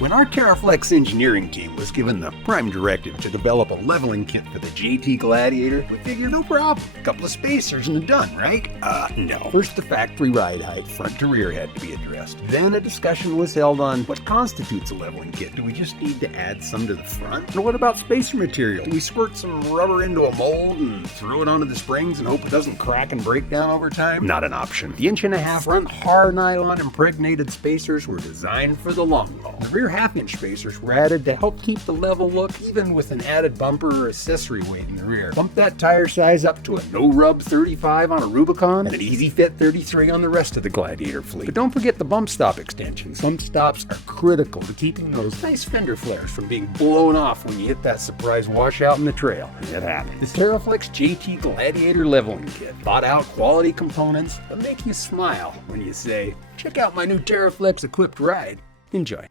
When our TeraFlex engineering team was given the prime directive to develop a leveling kit for the JT Gladiator, we figured no problem. A couple of spacers and done, right? No. First, the factory ride height, front to rear, had to be addressed. Then a discussion was held on what constitutes a leveling kit. Do we just need to add some to the front? Or what about spacer material? Do we squirt some rubber into a mold and throw it onto the springs and hope it doesn't crack and break down over time? Not an option. The 1.5-inch front hard nylon impregnated spacers were designed for the long haul. The rear 1/2-inch spacers were added to help keep the level look, even with an added bumper or accessory weight in the rear. Bump that tire size up to a no-rub 35 on a Rubicon and an easy fit 33 on the rest of the Gladiator fleet. But don't forget the bump stop extensions. Bump stops are critical to keeping those nice fender flares from being blown off when you hit that surprise washout in the trail. It happened. The TeraFlex JT Gladiator leveling kit. Thought out quality components that make you smile when you say, check out my new TeraFlex equipped ride. Enjoy.